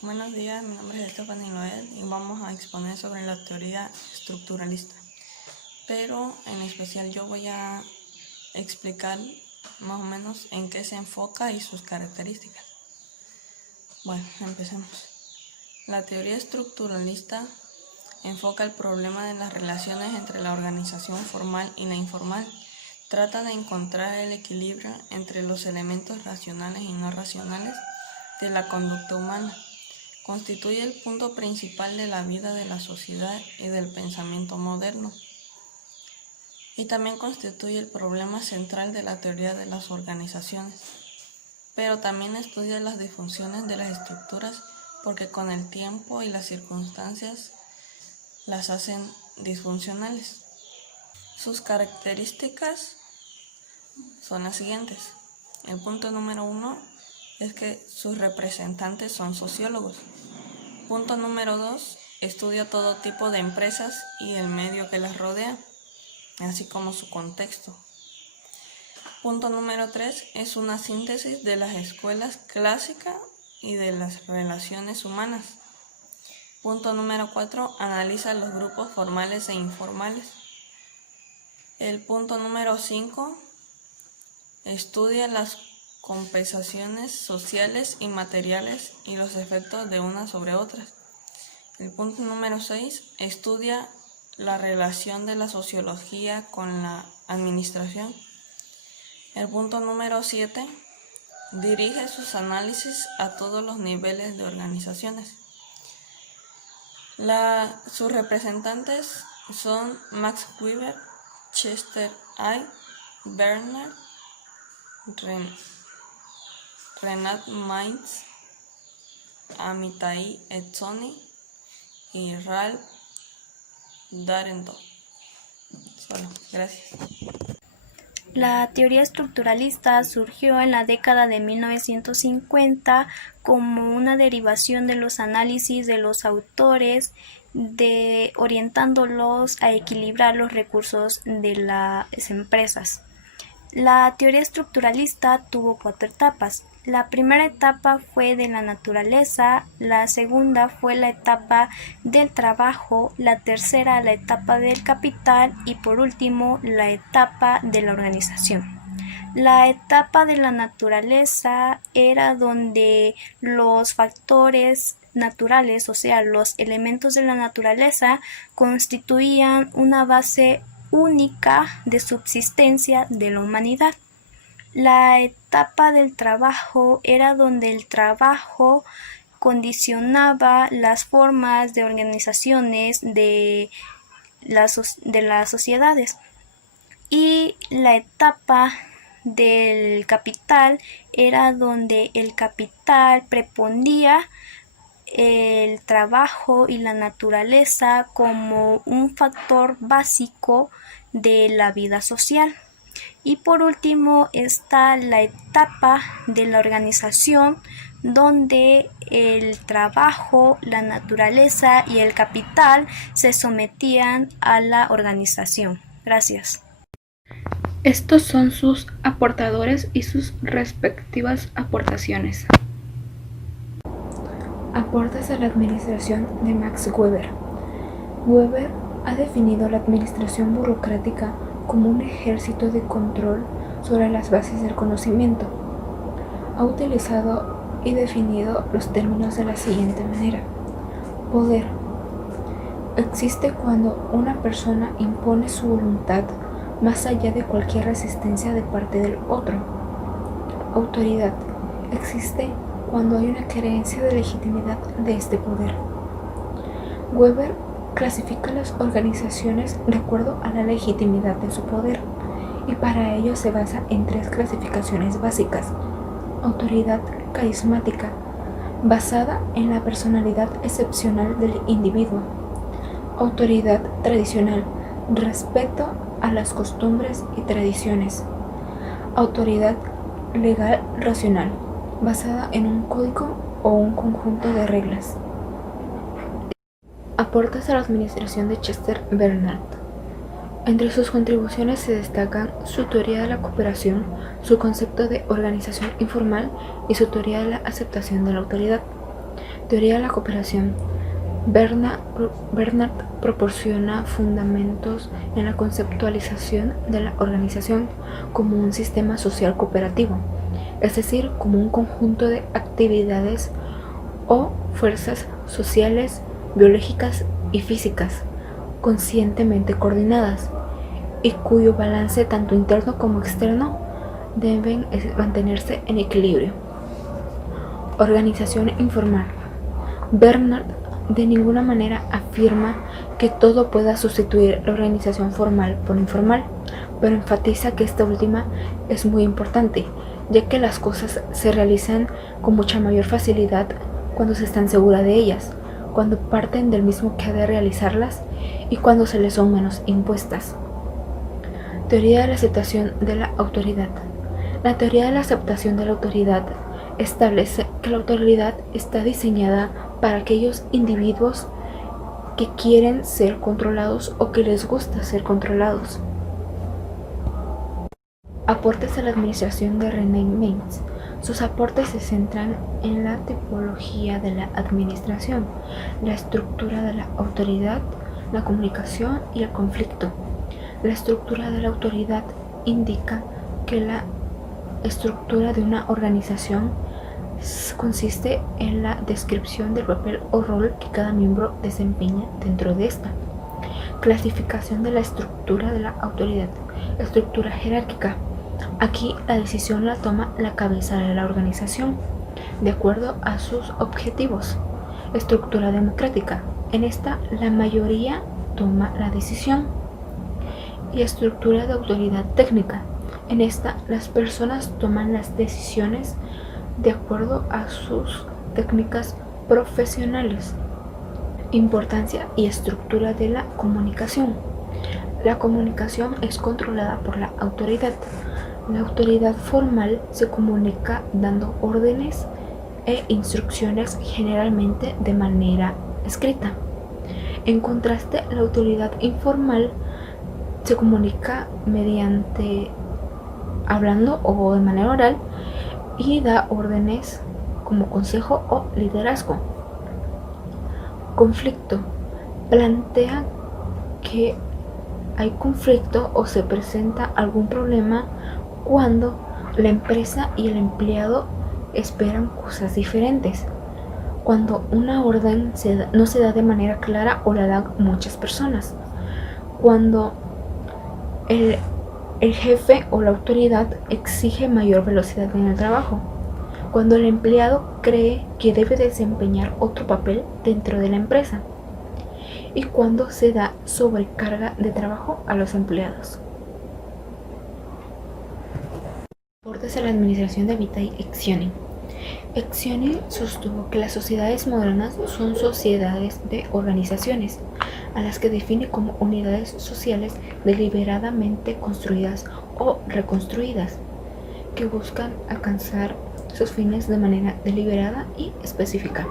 Buenos días, mi nombre es Stephanie Noel y vamos a exponer sobre la teoría estructuralista. Pero en especial yo voy a explicar más o menos en qué se enfoca y sus características. Bueno, empecemos. La teoría estructuralista enfoca el problema de las relaciones entre la organización formal y la informal. Trata de encontrar el equilibrio entre los elementos racionales y no racionales de la conducta humana. Constituye el punto principal de la vida de la sociedad y del pensamiento moderno. Y también constituye el problema central de la teoría de las organizaciones. Pero también estudia las disfunciones de las estructuras porque con el tiempo y las circunstancias las hacen disfuncionales. Sus características son las siguientes. El punto número 1 es que sus representantes son sociólogos. Punto número 2, estudia todo tipo de empresas y el medio que las rodea, así como su contexto. Punto número 3, es una síntesis de las escuelas clásicas y de las relaciones humanas. Punto número 4, analiza los grupos formales e informales. El punto número 5, estudia las compensaciones sociales y materiales y los efectos de unas sobre otras. El punto número 6 estudia la relación de la sociología con la administración. El punto número 7 dirige sus análisis a todos los niveles de organizaciones. Sus representantes son Max Weber, Chester I. Bernard, Renat Mainz, Amitai Etzioni y Ralph Dahrendorf. Gracias. La teoría estructuralista surgió en la década de 1950 como una derivación de los análisis de los autores, orientándolos a equilibrar los recursos de las empresas. La teoría estructuralista tuvo 4 etapas. La primera etapa fue de la naturaleza, la segunda fue la etapa del trabajo, la tercera la etapa del capital y por último la etapa de la organización. La etapa de la naturaleza era donde los factores naturales, o sea, los elementos de la naturaleza, constituían una base única de subsistencia de la humanidad. La etapa del trabajo era donde el trabajo condicionaba las formas de organizaciones de las sociedades. Y la etapa del capital era donde el capital prepondía el trabajo y la naturaleza como un factor básico de la vida social. Y por último está la etapa de la organización, donde el trabajo, la naturaleza y el capital se sometían a la organización. Gracias. Estos son sus aportadores y sus respectivas aportaciones. Aportes a la administración de Max Weber. Weber ha definido la administración burocrática como un ejército de control sobre las bases del conocimiento. Ha utilizado y definido los términos de la siguiente manera. Poder. Existe cuando una persona impone su voluntad más allá de cualquier resistencia de parte del otro. Autoridad. Existe cuando hay una creencia de legitimidad de este poder. Weber clasifica las organizaciones de acuerdo a la legitimidad de su poder y para ello se basa en 3 clasificaciones básicas. Autoridad carismática, basada en la personalidad excepcional del individuo. Autoridad tradicional, respeto a las costumbres y tradiciones. Autoridad legal racional, basada en un código o un conjunto de reglas. Aportes a la administración de Chester Bernard. Entre sus contribuciones se destacan su teoría de la cooperación, su concepto de organización informal y su teoría de la aceptación de la autoridad. Teoría de la cooperación. Bernard proporciona fundamentos en la conceptualización de la organización como un sistema social cooperativo, es decir, como un conjunto de actividades o fuerzas sociales, biológicas y físicas conscientemente coordinadas y cuyo balance tanto interno como externo deben mantenerse en equilibrio. Organización informal. Bernard de ninguna manera afirma que todo pueda sustituir la organización formal por informal, pero enfatiza que esta última es muy importante, ya que las cosas se realizan con mucha mayor facilidad cuando se están seguras de ellas, cuando parten del mismo que ha de realizarlas y cuando se les son menos impuestas. Teoría de la aceptación de la autoridad. La teoría de la aceptación de la autoridad establece que la autoridad está diseñada para aquellos individuos que quieren ser controlados o que les gusta ser controlados. Aportes a la administración de René Mains. Sus aportes se centran en la tipología de la administración, la estructura de la autoridad, la comunicación y el conflicto. La estructura de la autoridad indica que la estructura de una organización consiste en la descripción del papel o rol que cada miembro desempeña dentro de esta. Clasificación de la estructura de la autoridad. Estructura jerárquica. Aquí la decisión la toma la cabeza de la organización, de acuerdo a sus objetivos. Estructura democrática. En esta la mayoría toma la decisión. Y estructura de autoridad técnica. En esta las personas toman las decisiones de acuerdo a sus técnicas profesionales. Importancia y estructura de la comunicación. La comunicación es controlada por la autoridad. La autoridad formal se comunica dando órdenes e instrucciones generalmente de manera escrita. En contraste, la autoridad informal se comunica mediante hablando o de manera oral y da órdenes como consejo o liderazgo. Conflicto. Plantea que hay conflicto o se presenta algún problema cuando la empresa y el empleado esperan cosas diferentes, cuando una orden no se da de manera clara o la dan muchas personas, cuando el jefe o la autoridad exige mayor velocidad en el trabajo, cuando el empleado cree que debe desempeñar otro papel dentro de la empresa y cuando se da sobrecarga de trabajo a los empleados. Aportes a la administración de Vitae Actione. Actione sostuvo que las sociedades modernas son sociedades de organizaciones, a las que define como unidades sociales deliberadamente construidas o reconstruidas, que buscan alcanzar sus fines de manera deliberada y específica.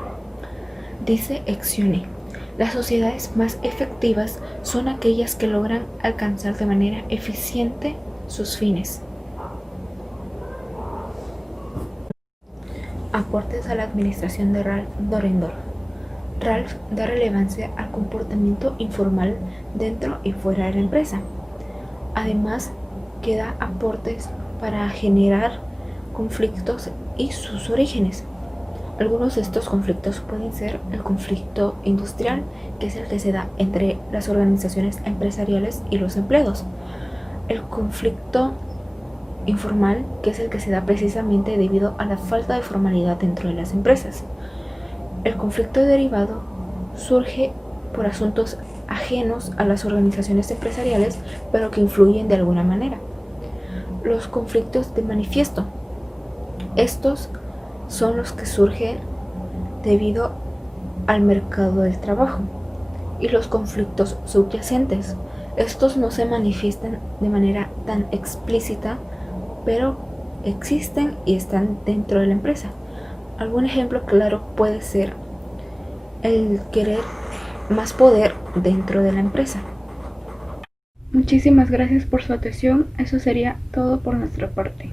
Dice Actione, las sociedades más efectivas son aquellas que logran alcanzar de manera eficiente sus fines. Aportes a la administración de Ralph Dahrendorf. Ralph da relevancia al comportamiento informal dentro y fuera de la empresa. Además, que da aportes para generar conflictos y sus orígenes. Algunos de estos conflictos pueden ser el conflicto industrial, que es el que se da entre las organizaciones empresariales y los empleados. El conflicto informal, que es el que se da precisamente debido a la falta de formalidad dentro de las empresas. El conflicto derivado surge por asuntos ajenos a las organizaciones empresariales, pero que influyen de alguna manera. Los conflictos de manifiesto. Estos son los que surgen debido al mercado del trabajo. Y los conflictos subyacentes. Estos no se manifiestan de manera tan explícita, pero existen y están dentro de la empresa. Algún ejemplo claro puede ser el querer más poder dentro de la empresa. Muchísimas gracias por su atención. Eso sería todo por nuestra parte.